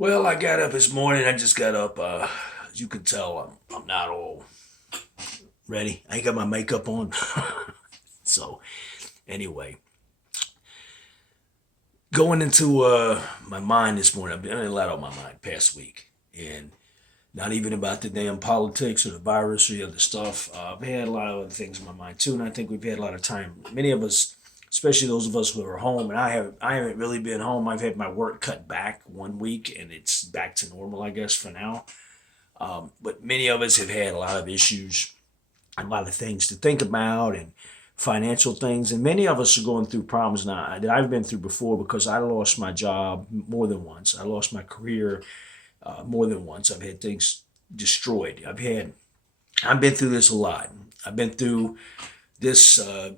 Well, I got up this morning. I just got up. As you can tell, I'm not all ready. I ain't got my makeup on. So, anyway, going into my mind this morning, I've been a lot on my mind past week. And not even about the damn politics or the virus or the other stuff. I've had a lot of other things in my mind too. And I think we've had a lot of time. Many of us, especially those of us who are home, and I haven't really been home. I've had my work cut back 1 week and it's back to normal, I guess, for now. But many of us have had a lot of issues, a lot of things to think about, and financial things. And many of us are going through problems now that I've been through before because I lost my job more than once. I lost my career more than once. I've had things destroyed. I've been through this a lot. I've been through this, I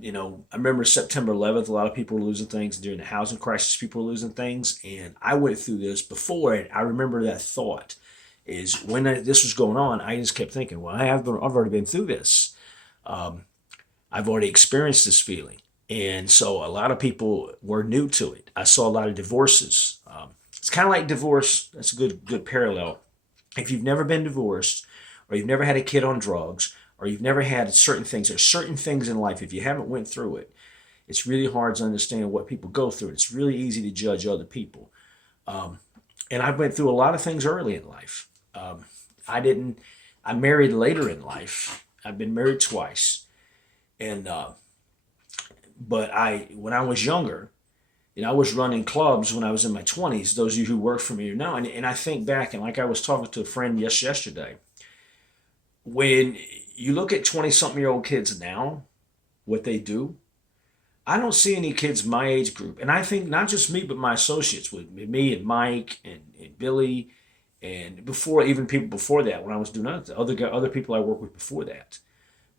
remember September 11th, a lot of people were losing things during the housing crisis. People were losing things. And I went through this before. And I remember that thought is when this was going on, I just kept thinking, well, I've already been through this. Um, I've already experienced this feeling. And so a lot of people were new to it. I saw a lot of divorces. It's kind of like divorce. That's a good parallel. If you've never been divorced, or you've never had a kid on drugs, or you've never had certain things, there's certain things in life, if you haven't went through it, it's really hard to understand what people go through. It's really easy to judge other people. Um, and I went through a lot of things early in life. I didn't. I married later in life. I've been married twice, and but when I was younger, I was running clubs when I was in my 20s. Those of you who work for me know, and I think back, and like I was talking to a friend yesterday, when you look at 20-something-year-old kids now, what they do, I don't see any kids my age group, and I think not just me, but my associates with me and Mike and Billy, and before even people before that when I was doing other people I worked with before that.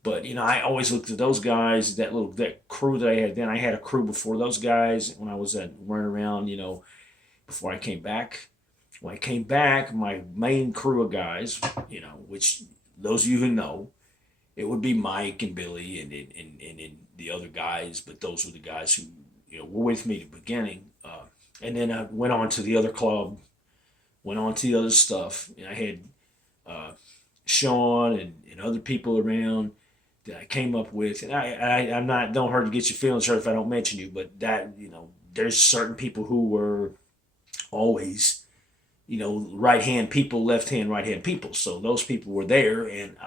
But I always looked at those guys, that crew that I had then. I had a crew before those guys when I was running around, before I came back. When I came back, my main crew of guys, which those of you who know, it would be Mike and Billy and the other guys, but those were the guys who were with me at the beginning. And then I went on to the other club, went on to the other stuff, and I had uh, Sean and other people around that I came up with. And I'm not, don't hurt to get your feelings hurt if I don't mention you, but there's certain people who were always, right hand people, left hand, right hand people. So those people were there, and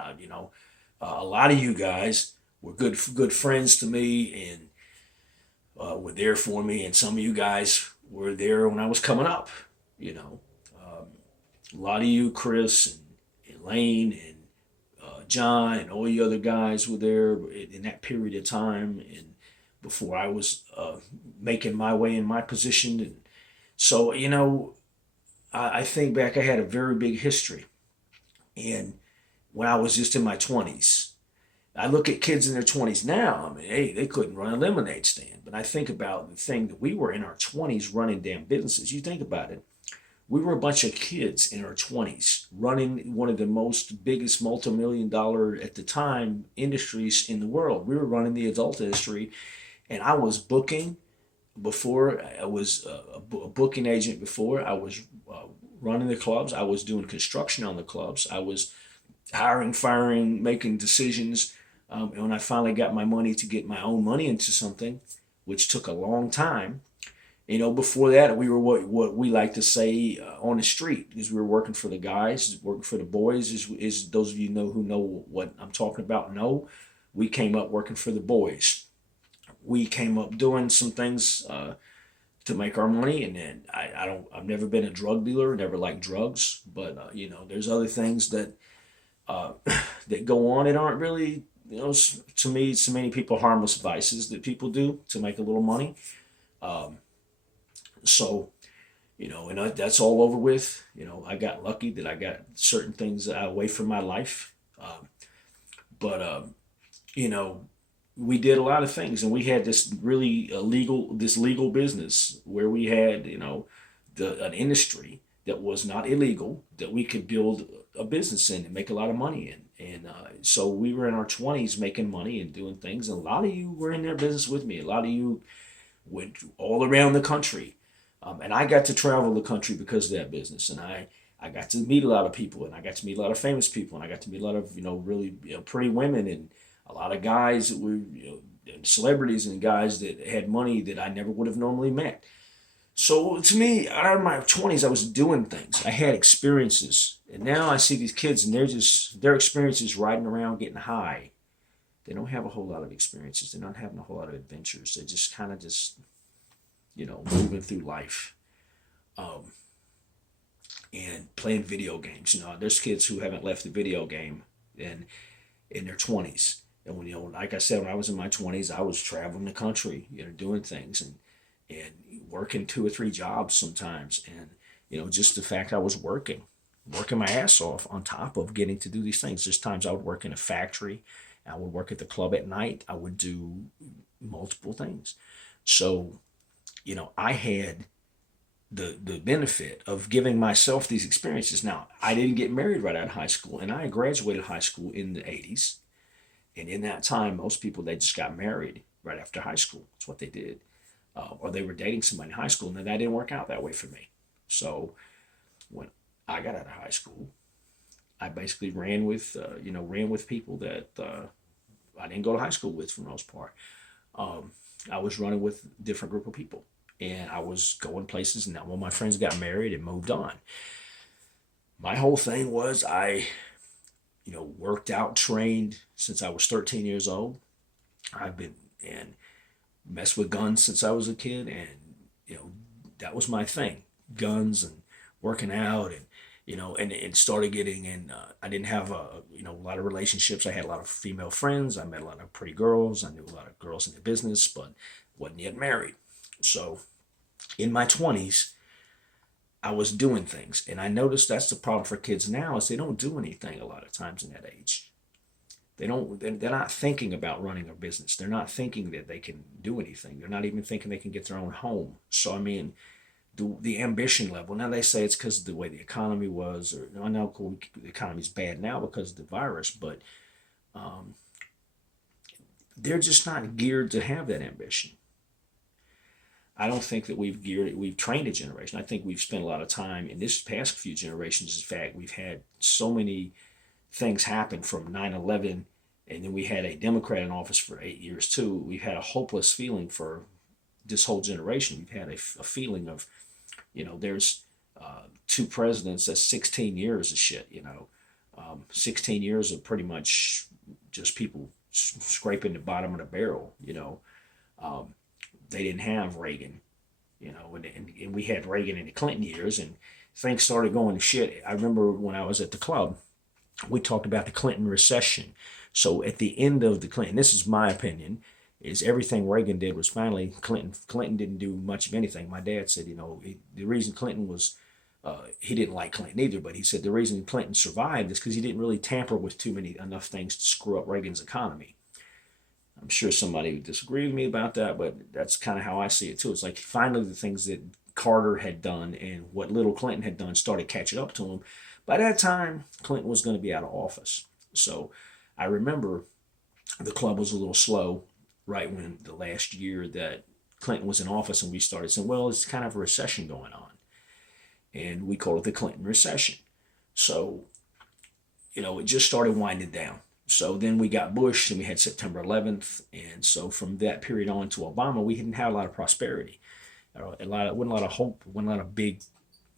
a lot of you guys were good friends to me, and were there for me. And some of you guys were there when I was coming up. You know, a lot of you, Chris and Elaine and John and all you other guys were there in that period of time, and before I was making my way in my position. And so, I think back, I had a very big history. And when I was just in my 20s, I look at kids in their 20s now. I mean, hey, they couldn't run a lemonade stand. But I think about the thing that we were in our 20s running damn businesses. You think about it. We were a bunch of kids in our 20s running one of the most biggest multi-million dollar at the time industries in the world. We were running the adult industry, and I was booking before. I was a booking agent before. I was running the clubs. I was doing construction on the clubs. I was hiring, firing, making decisions. And when I finally got my money to get my own money into something, which took a long time, before that, we were what we like to say on the street, because we were working for the guys, working for the boys. Is those of you who know what I'm talking about know, we came up working for the boys. We came up doing some things to make our money, and then I've never been a drug dealer, never liked drugs, but there's other things that uh, that go on that aren't really, to me, so many people, harmless vices that people do to make a little money. Um, so, and that's all over with. I got lucky that I got certain things away from my life. But, you know, we did a lot of things, and we had this really this legal business where we had, an industry that was not illegal that we could build a business in and make a lot of money in. And so we were in our 20s making money and doing things. And a lot of you were in their business with me. A lot of you went all around the country. And I got to travel the country because of that business. And I got to meet a lot of people, and I got to meet a lot of famous people, and I got to meet a lot of, really, pretty women, and a lot of guys that were, celebrities, and guys that had money that I never would have normally met. So to me, out of my 20s, I was doing things. I had experiences. And now I see these kids, and their experiences riding around getting high. They don't have a whole lot of experiences. They're not having a whole lot of adventures. They're just kind of just, moving through life. Um, and playing video games. There's kids who haven't left the video game in their 20s. And when, like I said, when I was in my 20s, I was traveling the country, doing things, and working two or three jobs sometimes. And, just the fact I was working my ass off on top of getting to do these things. There's times I would work in a factory. I would work at the club at night. I would do multiple things. So, I had the benefit of giving myself these experiences. Now, I didn't get married right out of high school, and I graduated high school in the 80s. And in that time, most people, they just got married right after high school. That's what they did. Or they were dating somebody in high school, and that didn't work out that way for me. So when I got out of high school, I basically ran with people that I didn't go to high school with for the most part. I was running with a different group of people, and I was going places, and all my friends got married and moved on. My whole thing was worked out, trained since I was 13 years old. I've been and messed with guns since I was a kid, and that was my thing, guns and working out, and and started getting in. I didn't have a lot of relationships. I had a lot of female friends. I met a lot of pretty girls. I knew a lot of girls in the business, but wasn't yet married. So in my 20s, I was doing things, and I noticed that's the problem for kids now is they don't do anything a lot of times in that age. They don't. They're not thinking about running a business. They're not thinking that they can do anything. They're not even thinking they can get their own home. So I mean, the ambition level. Now they say it's because of the way the economy was, or I know cool, the economy's bad now because of the virus, but um, they're just not geared to have that ambition. I don't think that we've trained a generation. I think we've spent a lot of time in this past few generations. In fact, we've had so many things happen from 9/11, and then we had a Democrat in office for 8 years too. We've had a hopeless feeling for this whole generation. We've had a feeling of, there's two presidents, that's 16 years of shit, 16 years of pretty much just people scraping the bottom of the barrel. Um, they didn't have Reagan, and we had Reagan in the Clinton years, and things started going to shit. I remember when I was at the club, we talked about the Clinton recession. So at the end of the Clinton, this is my opinion, is everything Reagan did was finally Clinton. Clinton didn't do much of anything. My dad said, the reason Clinton was, he didn't like Clinton either, but he said the reason Clinton survived is because he didn't really tamper with enough things to screw up Reagan's economy. I'm sure somebody would disagree with me about that, but that's kind of how I see it too. It's like finally the things that Carter had done and what little Clinton had done started catching up to him. By that time, Clinton was going to be out of office. So I remember the club was a little slow right when the last year that Clinton was in office, and we started saying, well, it's kind of a recession going on. And we called it the Clinton recession. So, it just started winding down. So then we got Bush, and we had September 11th. And so from that period on to Obama, we didn't have a lot of prosperity. Wasn't a lot of hope, wasn't a lot of big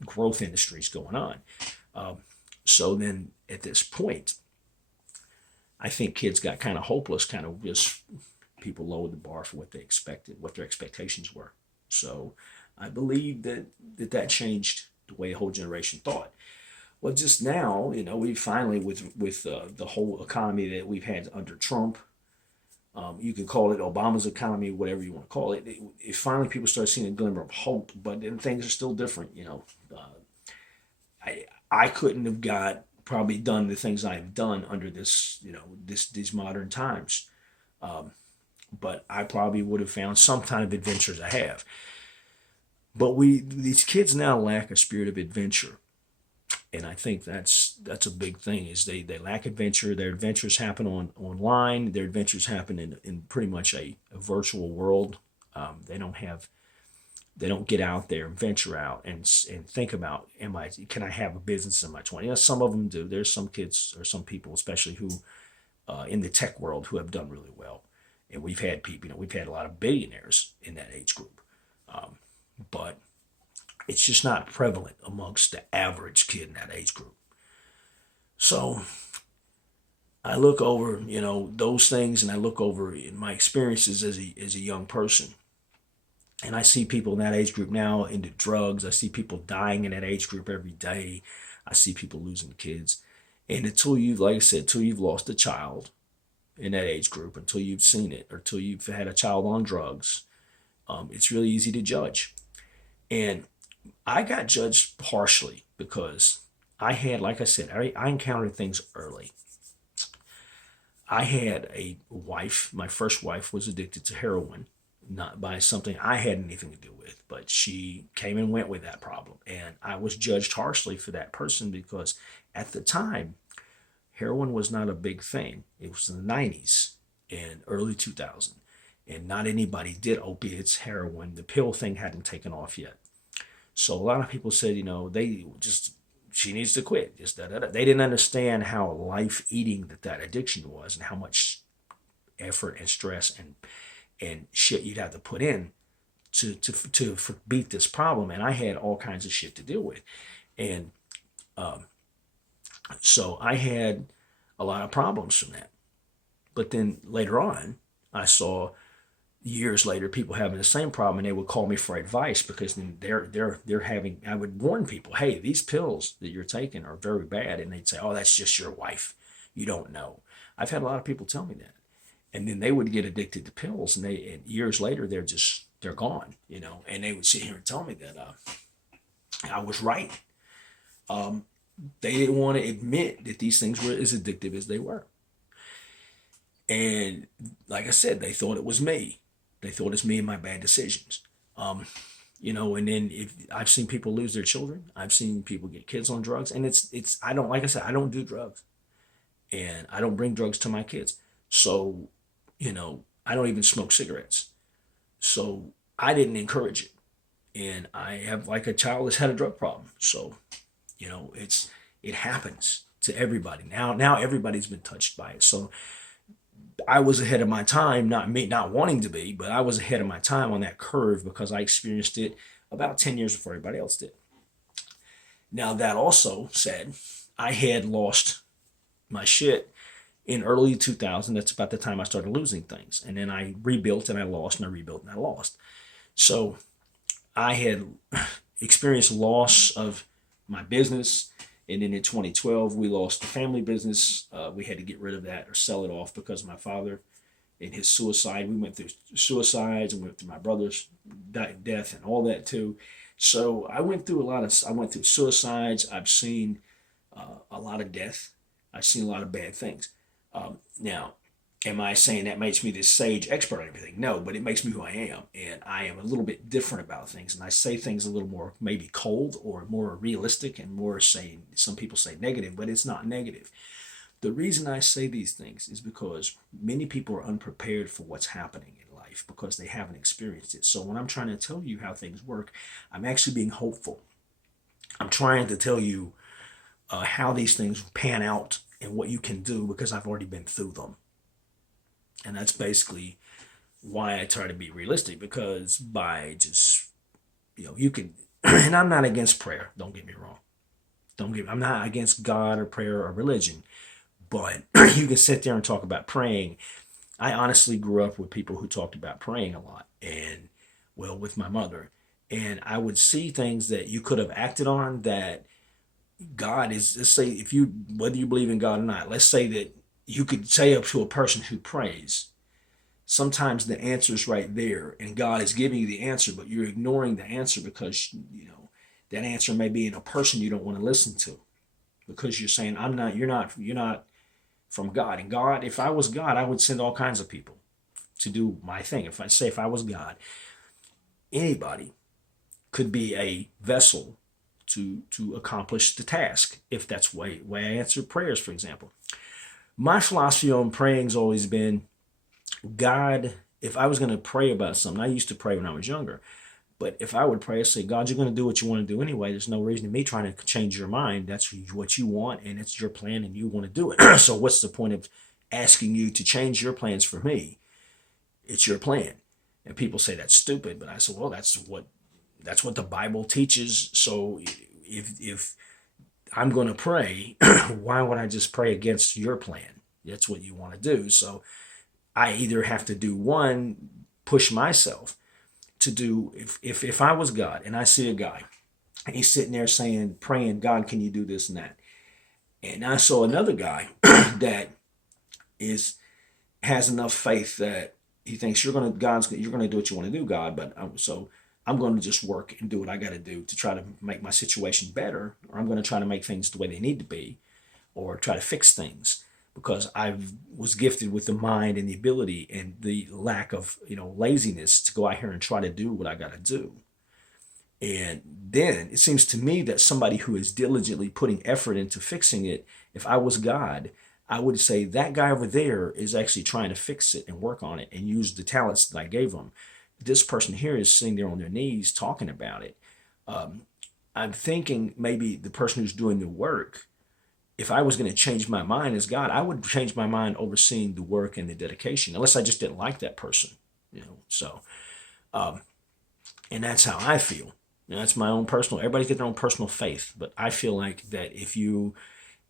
growth industries going on. Um, so then at this point, I think kids got kind of hopeless, kind of just people lowered the bar for what they expected, what their expectations were. So I believe that changed the way the whole generation thought. Well, just now, we finally, with the whole economy that we've had under Trump, you can call it Obama's economy, whatever you want to call it. It finally people start seeing a glimmer of hope, but then things are still different. I couldn't have probably done the things I've done under these modern times. But I probably would have found some kind of adventures I have. But these kids now lack a spirit of adventure, and I think that's a big thing. Is they lack adventure. Their adventures happen online. Their adventures happen in pretty much a virtual world. They don't have They don't get out there and venture out and think about, can I have a business in my 20s? You know, some of them do. There's some kids or some people, especially who in the tech world, who have done really well. And we've had people, we've had a lot of billionaires in that age group. But it's just not prevalent amongst the average kid in that age group. So I look over, those things, and I look over in my experiences as a young person. And I see people in that age group now into drugs. I see people dying in that age group every day. I see people losing kids. And until you've, like I said, until you've lost a child in that age group, until you've seen it, or until you've had a child on drugs, it's really easy to judge. And I got judged harshly because I had, like I said, I encountered things early. I had a wife. My first wife was addicted to heroin, not by something I had anything to do with, but she came and went with that problem. And I was judged harshly for that person because at the time, heroin was not a big thing. It was in the 90s and early 2000. And not anybody did opiates, heroin. The pill thing hadn't taken off yet. So a lot of people said, she needs to quit. Just da, da, da. They didn't understand how life eating that addiction was and how much effort and stress and shit you'd have to put in to beat this problem. And I had all kinds of shit to deal with. And so I had a lot of problems from that. But then later on, I saw years later people having the same problem, and they would call me for advice because then they're having. I would warn people, hey, these pills that you're taking are very bad, and they'd say, oh, that's just your wife. You don't know. I've had a lot of people tell me that, and then they would get addicted to pills, and years later they're gone, and they would sit here and tell me that I was right. They didn't want to admit that these things were as addictive as they were. And like I said, they thought it was me. They thought it's me and my bad decisions. And then if I've seen people lose their children, I've seen people get kids on drugs, and I don't, like I said, I don't do drugs, and I don't bring drugs to my kids. So, I don't even smoke cigarettes. So I didn't encourage it. And I have, like, a child that's had a drug problem. So, it happens to everybody. Now everybody's been touched by it. So I was ahead of my time, not wanting to be, but I was ahead of my time on that curve because I experienced it about 10 years before everybody else did. Now, that also said, I had lost my shit in early 2000. That's about the time I started losing things. And then I rebuilt and I lost, and I rebuilt and I lost. So I had experienced loss of my business. And then in 2012, we lost the family business. We had to get rid of that or sell it off because my father, in his suicide, we went through suicides and went through my brother's death and all that too. So I went through suicides. I've seen a lot of death. I've seen a lot of bad things. Now, am I saying that makes me this sage expert on everything? No, but it makes me who I am. And I am a little bit different about things. And I say things a little more maybe cold or more realistic and more saying, some people say negative, but it's not negative. The reason I say these things is because many people are unprepared for what's happening in life because they haven't experienced it. So when I'm trying to tell you how things work, I'm actually being hopeful. I'm trying to tell you how these things pan out and what you can do because I've already been through them. And that's basically why I try to be realistic, because by just, you can, and I'm not against prayer, don't get me wrong. I'm not against God or prayer or religion, but you can sit there and talk about praying. I honestly grew up with people who talked about praying a lot, and with my mother. And I would see things that you could have acted on that God is, let's say, whether you believe in God or not, let's say that you could say up to a person who prays, sometimes the answer is right there and God is giving you the answer, but you're ignoring the answer because, that answer may be in a person you don't want to listen to because you're saying, you're not from God. And God, if I was God, I would send all kinds of people to do my thing. If I was God, anybody could be a vessel to accomplish the task. If that's the way I answer prayers, for example. My philosophy on praying has always been, God, if I was going to pray about something, I used to pray when I was younger. But if I would pray, I say, God, you're going to do what you want to do anyway. There's no reason to me trying to change your mind. That's what you want, and it's your plan, and you want to do it. So what's the point of asking you to change your plans for me? It's your plan. And people say that's stupid, but I say, well, that's what the Bible teaches. So if I'm going to pray, why would I just pray against your plan? That's what you want to do. So I either have to do one, push myself to do, if I was God and I see a guy and he's sitting there saying, praying, God, can you do this and that? And I saw another guy that has enough faith that he thinks you're gonna do what you want to do, God, but so I'm going to just work and do what I got to do to try to make my situation better, or I'm going to try to make things the way they need to be, or try to fix things because I was gifted with the mind and the ability and the lack of laziness to go out here and try to do what I got to do. And then it seems to me that somebody who is diligently putting effort into fixing it, if I was God, I would say that guy over there is actually trying to fix it and work on it and use the talents that I gave him. This person here is sitting there on their knees talking about it. I'm thinking maybe the person who's doing the work, if I was going to change my mind as God, I would change my mind overseeing the work and the dedication, unless I just didn't like that person. So, and that's how I feel. That's my own personal. Everybody's got their own personal faith, but I feel like that if you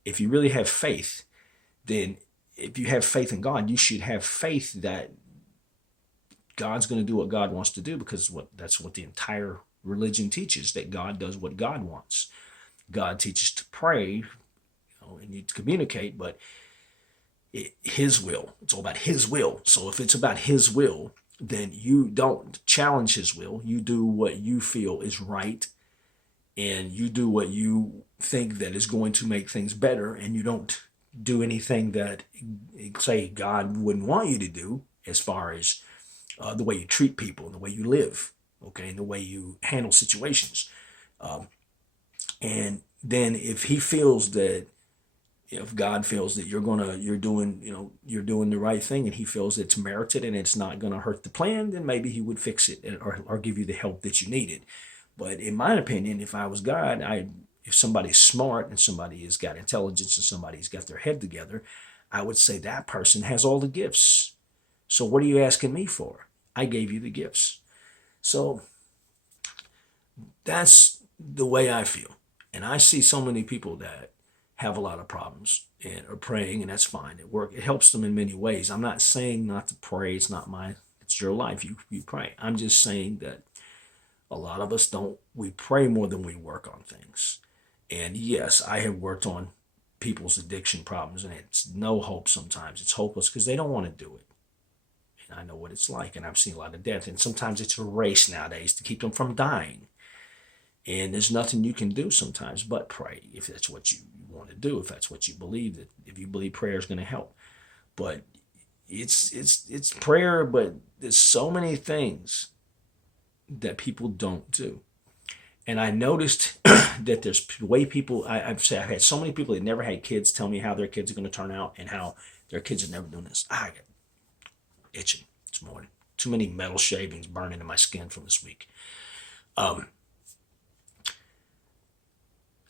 really have faith, then if you have faith in God, you should have faith that God's going to do what God wants to do, because that's what the entire religion teaches, that God does what God wants. God teaches to pray, and you communicate, but His will. It's all about His will. So if it's about His will, then you don't challenge His will. You do what you feel is right, and you do what you think that is going to make things better, and you don't do anything that, say, God wouldn't want you to do, as far as the way you treat people, and the way you live, okay, and the way you handle situations. And then if God feels that you're doing the right thing, and He feels it's merited and it's not going to hurt the plan, then maybe He would fix it or give you the help that you needed. But in my opinion, if I was God, if somebody's smart and somebody has got intelligence and somebody's got their head together, I would say that person has all the gifts. So what are you asking me for? I gave you the gifts. So that's the way I feel. And I see so many people that have a lot of problems and are praying, and that's fine. It helps them in many ways. I'm not saying not to pray. It's your life. You pray. I'm just saying that a lot of us we pray more than we work on things. And yes, I have worked on people's addiction problems, and it's no hope sometimes. It's hopeless because they don't want to do it. And I know what it's like, and I've seen a lot of death. And sometimes it's a race nowadays to keep them from dying. And there's nothing you can do sometimes but pray, if that's what you want to do, if that's what you believe, if you believe prayer is going to help. But it's prayer, but there's so many things that people don't do. And I noticed that there's the way people, I've had so many people that never had kids tell me how their kids are going to turn out and how their kids are never doing this. I get itching this morning. Too many metal shavings burning in my skin from this week.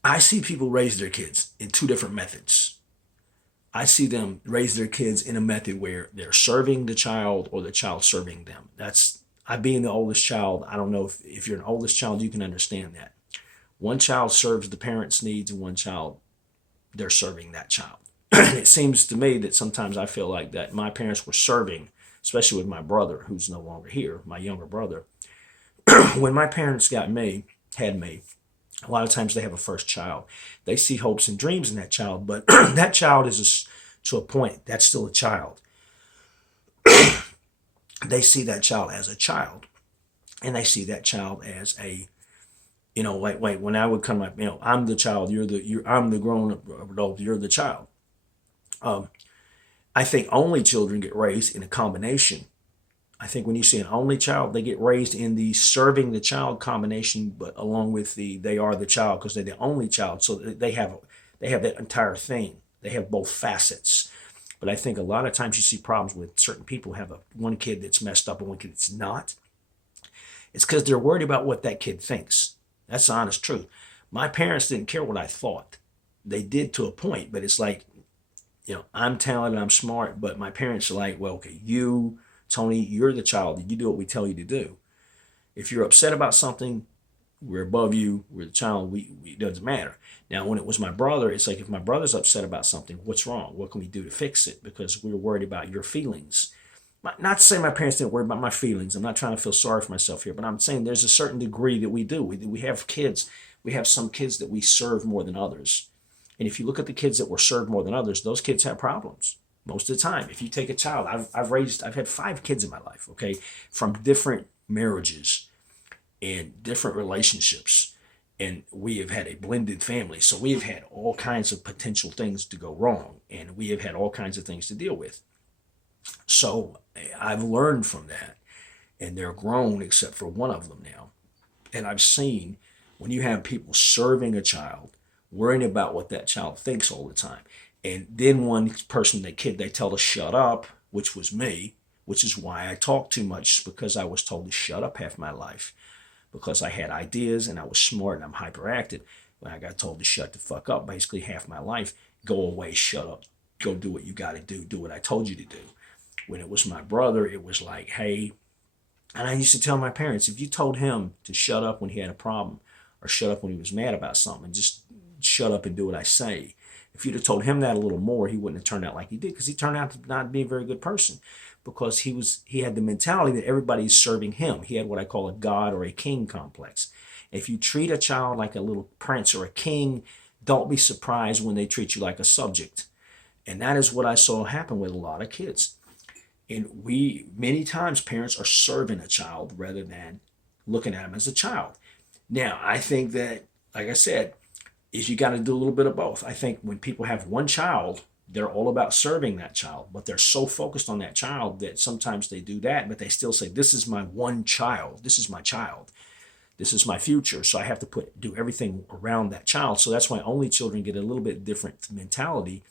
I see people raise their kids in two different methods. I see them raise their kids in a method where they're serving the child or the child serving them. I being the oldest child, I don't know if you're an oldest child, you can understand that. One child serves the parents' needs, and one child, they're serving that child. It seems to me that sometimes I feel like that my parents were serving, especially with my brother, who's no longer here, my younger brother. When my parents had me, a lot of times they have a first child. They see hopes and dreams in that child, but that child is to a point, that's still a child. They see that child as a child, and they see that child as when I would come up, I'm the child, I'm the grown adult, you're the child. I think only children get raised in a combination. I think when you see an only child, they get raised in the serving the child combination, but along with they are the child because they're the only child. So they have that entire thing. They have both facets. But I think a lot of times you see problems with certain people have one kid that's messed up and one kid that's not. It's because they're worried about what that kid thinks. That's the honest truth. My parents didn't care what I thought. They did to a point, but it's like, I'm talented, I'm smart, but my parents are like, well, okay, you, Tony, you're the child. You do what we tell you to do. If you're upset about something, we're above you. We're the child. It doesn't matter. Now, when it was my brother, it's like if my brother's upset about something, what's wrong? What can we do to fix it? Because we're worried about your feelings. Not to say my parents didn't worry about my feelings. I'm not trying to feel sorry for myself here, but I'm saying there's a certain degree that we do. We have kids. We have some kids that we serve more than others. And if you look at the kids that were served more than others, those kids have problems most of the time. If you take a child, I've had 5 kids in my life, okay, from different marriages and different relationships. And we have had a blended family. So we have had all kinds of potential things to go wrong. And we have had all kinds of things to deal with. So I've learned from that. And they're grown except for one of them now. And I've seen when you have people serving a child, worrying about what that child thinks all the time. And then one person, the kid, they tell to shut up, which was me, which is why I talk too much, because I was told to shut up half my life. Because I had ideas and I was smart and I'm hyperactive. When I got told to shut the fuck up basically half my life, go away, shut up, go do what you got to do what I told you to do. When it was my brother, it was like, hey, and I used to tell my parents, if you told him to shut up when he had a problem or shut up when he was mad about something, just shut up and do what I say. If you'd have told him that a little more, he wouldn't have turned out like he did, because he turned out to not be a very good person, because he had the mentality that everybody's serving him. He had what I call a god or a king complex. If you treat a child like a little prince or a king, don't be surprised when they treat you like a subject. And that is what I saw happen with a lot of kids. And many times parents are serving a child rather than looking at him as a child. Now, I think that, like I said, is you got to do a little bit of both. I think when people have one child, they're all about serving that child, but they're so focused on that child that sometimes they do that, but they still say, this is my one child. This is my child. This is my future. So I have to do everything around that child. So that's why only children get a little bit different mentality,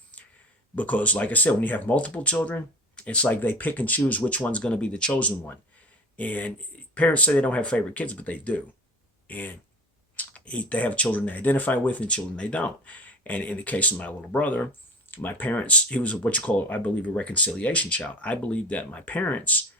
because like I said, when you have multiple children, it's like they pick and choose which one's going to be the chosen one. And parents say they don't have favorite kids, but they do. And they have children they identify with and children they don't. And in the case of my little brother, my parents, he was what you call, I believe, a reconciliation child. I believe that my parents,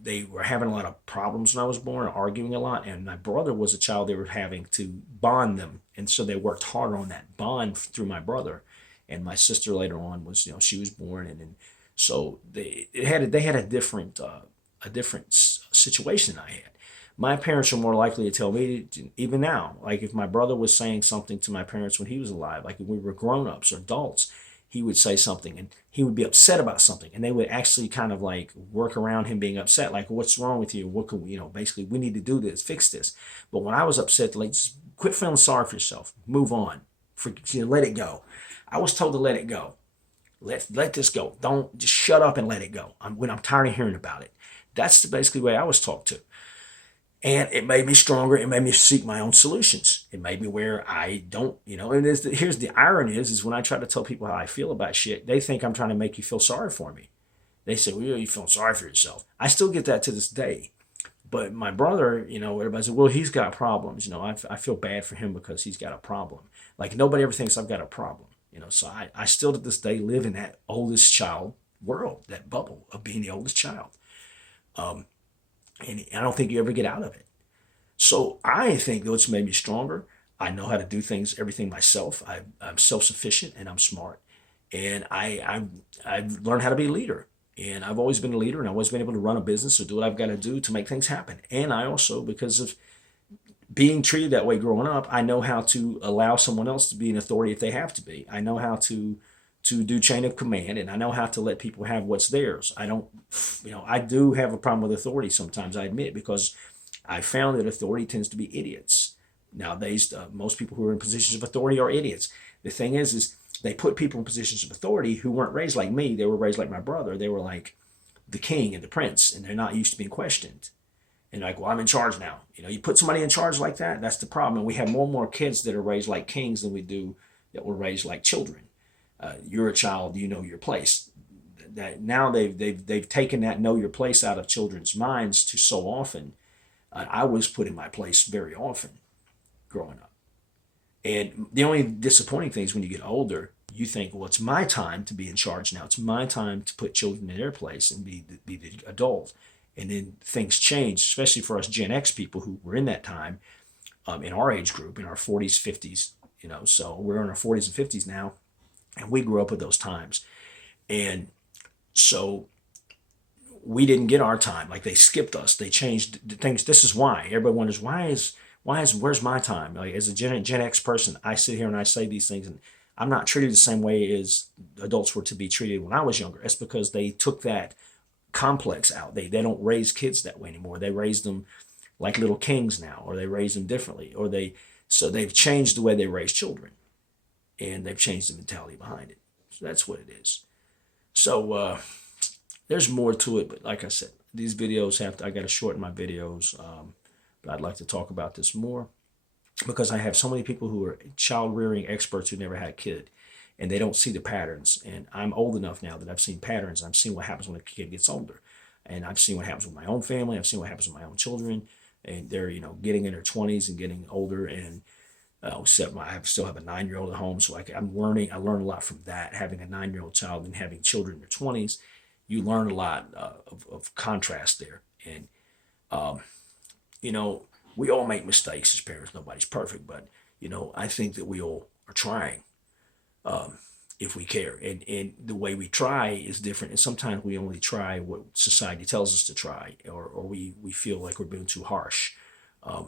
they were having a lot of problems when I was born, arguing a lot. And my brother was a child they were having to bond them. And so they worked hard on that bond through my brother. And my sister later on was, she was born. And then, so they had a different situation than I had. My parents are more likely to tell me, even now, like if my brother was saying something to my parents when he was alive, like if we were grown-ups or adults, he would say something and he would be upset about something, and they would actually kind of like work around him being upset, like, what's wrong with you? What can we, basically, we need to do this, fix this. But when I was upset, like, just quit feeling sorry for yourself, move on, let it go. I was told to let it go. Let this go. Don't just shut up and let it go. I'm tired of hearing about it. That's basically the way I was talked to. And it made me stronger. It made me seek my own solutions. It made me where I don't, and here's the irony is when I try to tell people how I feel about shit, they think I'm trying to make you feel sorry for me. They say, well, you feel sorry for yourself. I still get that to this day. But my brother, everybody says, well, he's got problems. I feel bad for him because he's got a problem. Like nobody ever thinks I've got a problem. So I still to this day live in that oldest child world, that bubble of being the oldest child. And I don't think you ever get out of it. So I think though it's made me stronger. I know how to do everything myself. I'm self-sufficient and I'm smart. And I've learned how to be a leader. And I've always been a leader, and I've always been able to run a business or do what I've got to do to make things happen. And I also, because of being treated that way growing up, I know how to allow someone else to be an authority if they have to be. I know how to do chain of command, and I know how to let people have what's theirs. I don't, I do have a problem with authority sometimes, I admit, because I found that authority tends to be idiots. Nowadays, most people who are in positions of authority are idiots. The thing is they put people in positions of authority who weren't raised like me. They were raised like my brother. They were like the king and the prince, and they're not used to being questioned. And like, well, I'm in charge now. You put somebody in charge like that, that's the problem. And we have more and more kids that are raised like kings than we do that were raised like children. You're a child, you know your place. That now they've taken that know your place out of children's minds too so often I was put in my place very often growing up. And the only disappointing thing is when you get older, you think, well, it's my time to be in charge now. It's my time to put children in their place and be the adult. And then things change, especially for us Gen X people who were in that time, in our age group, in our 40s, 50s, so we're in our 40s and 50s now, and we grew up with those times. And so we didn't get our time. Like they skipped us. They changed the things. This is why everybody wonders where's my time? Like as a Gen X person, I sit here and I say these things, and I'm not treated the same way as adults were to be treated when I was younger. It's because they took that complex out. They don't raise kids that way anymore. They raise them like little kings now, or they raise them differently, or they've changed the way they raise children, and they've changed the mentality behind it. So that's what it is. So there's more to it, but like I said, these videos I got to shorten my videos. But I'd like to talk about this more because I have so many people who are child rearing experts who never had a kid, and they don't see the patterns. And I'm old enough now that I've seen patterns. I've seen what happens when a kid gets older, and I've seen what happens with my own family. I've seen what happens with my own children, and they're getting in their 20s and getting older. And except I still have a 9-year-old at home, so I'm learning. I learn a lot from that, having a 9-year-old child and having children in their 20s. You learn a lot of contrast there, and we all make mistakes as parents. Nobody's perfect, but I think that we all are trying, if we care. And the way we try is different. And sometimes we only try what society tells us to try, or we feel like we're being too harsh. Are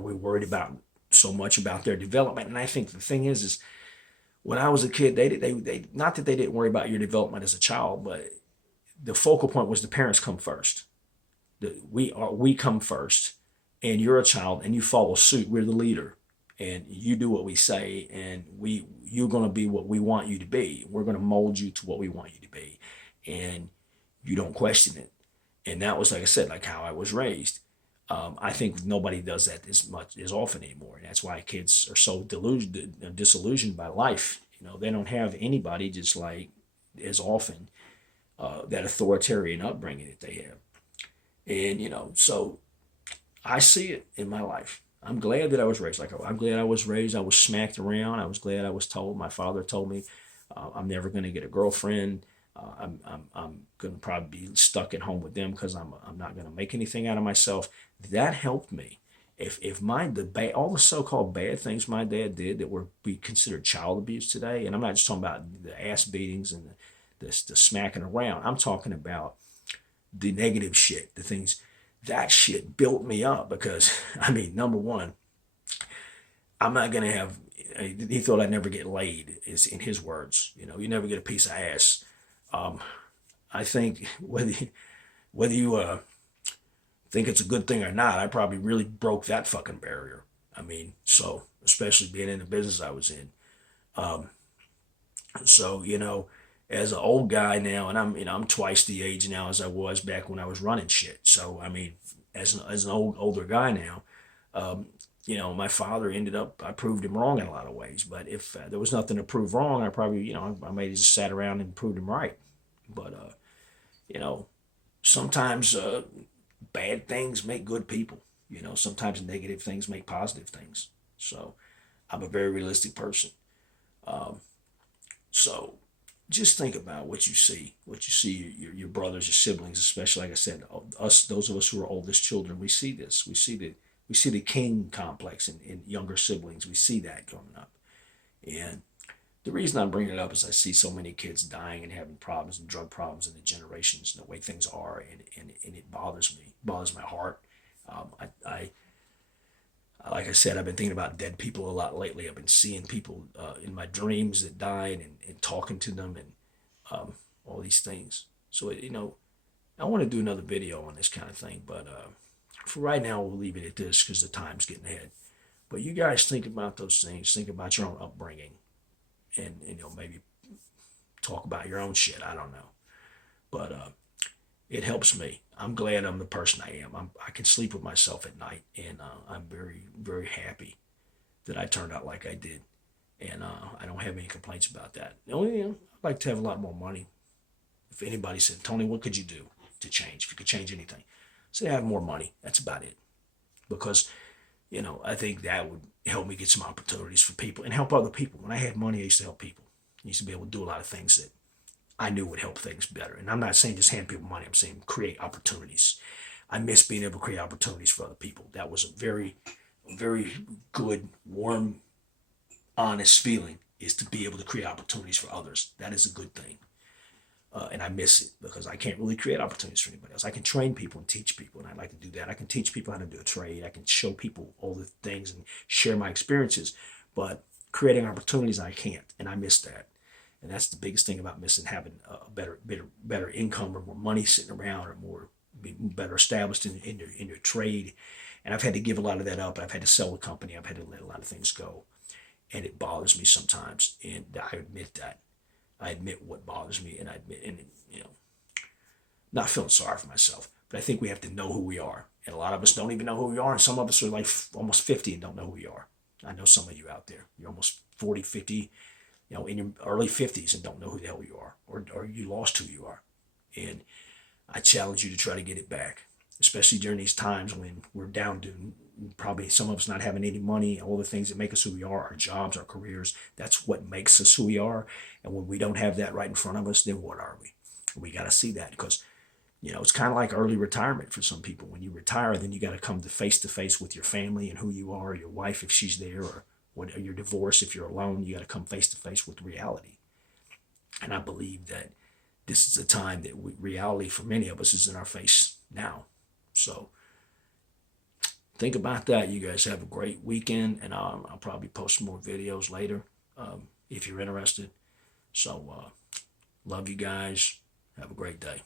we worried about so much about their development? And I think the thing is when I was a kid, they not that they didn't worry about your development as a child, but the focal point was the parents come first. We come first, and you're a child and you follow suit. We're the leader, and you do what we say, and you're going to be what we want you to be. We're going to mold you to what we want you to be, and you don't question it. And that was, like I said, like how I was raised. I think nobody does that as often anymore, and that's why kids are so disillusioned by life. They don't have anybody just like as often that authoritarian upbringing that they have. And so I see it in my life. I'm glad that I was raised I'm glad I was raised. I was smacked around. I was glad I was told. My father told me I'm never going to get a girlfriend. I'm going to probably be stuck at home with them because I'm not going to make anything out of myself. That helped me. If all the so-called bad things my dad did that would be considered child abuse today, and I'm not just talking about the ass beatings and the smacking around. I'm talking about the negative shit, the things. That shit built me up because, number one, I'm not going to have, he thought I'd never get laid, is in his words. You never get a piece of ass. I think whether you think it's a good thing or not, I probably really broke that fucking barrier. So especially being in the business I was in. So, as an old guy now, and I'm twice the age now as I was back when I was running shit. So, as an older guy now, my father I proved him wrong in a lot of ways. But if there was nothing to prove wrong, I probably, I may have just sat around and proved him right. But, sometimes bad things make good people. Sometimes negative things make positive things. So I'm a very realistic person. So just think about what you see, your brothers, your siblings, especially, like I said, those of us who are oldest children, we see this. We see the king complex in younger siblings. We see that growing up. And the reason I'm bringing it up is I see so many kids dying and having problems and drug problems in the generations and the way things are, and it bothers me, bothers my heart. I like I said, I've been thinking about dead people a lot lately. I've been seeing people in my dreams that died, and talking to them, and all these things. So, I want to do another video on this kind of thing, but for right now, we'll leave it at this because the time's getting ahead. But you guys think about those things. Think about your own upbringing, and maybe talk about your own shit. I don't know, but it helps me. I'm glad I'm the person I am. I can sleep with myself at night, and I'm very, very happy that I turned out like I did, and I don't have any complaints about that. The only I'd like to have a lot more money. If anybody said, Tony, what could you do to change? If you could change anything, Say I have more money. That's about it. Because, I think that would help me get some opportunities for people and help other people. When I had money, I used to help people. I used to be able to do a lot of things that I knew would help things better. And I'm not saying just hand people money. I'm saying create opportunities. I miss being able to create opportunities for other people. That was a very, very good, warm, honest feeling, is to be able to create opportunities for others. That is a good thing. And I miss it because I can't really create opportunities for anybody else. I can train people and teach people, and I like to do that. I can teach people how to do a trade. I can show people all the things and share my experiences, but creating opportunities, I can't, and I miss that. And that's the biggest thing about missing, having a better income, or more money sitting around, or be better established in your trade. And I've had to give a lot of that up. I've had to sell the company. I've had to let a lot of things go, and it bothers me sometimes. And I admit that. I admit what bothers me, and I admit, and not feeling sorry for myself, but I think we have to know who we are. And a lot of us don't even know who we are, and some of us are like almost 50 and don't know who we are. I know some of you out there, you're almost 40, 50, in your early 50s and don't know who the hell you are, or you lost who you are. And I challenge you to try to get it back, especially during these times when we're down to probably some of us not having any money, all the things that make us who we are, our jobs, our careers. That's what makes us who we are. And when we don't have that right in front of us, then what are we? We got to see that, because it's kind of like early retirement for some people. When you retire, then you got to come to face with your family and who you are, your wife if she's there, or you're divorced, if you're alone, you got to come face to face with reality. And I believe that this is a time that reality for many of us is in our face now. So think about that. You guys have a great weekend, and I'll probably post more videos later if you're interested. So love you guys. Have a great day.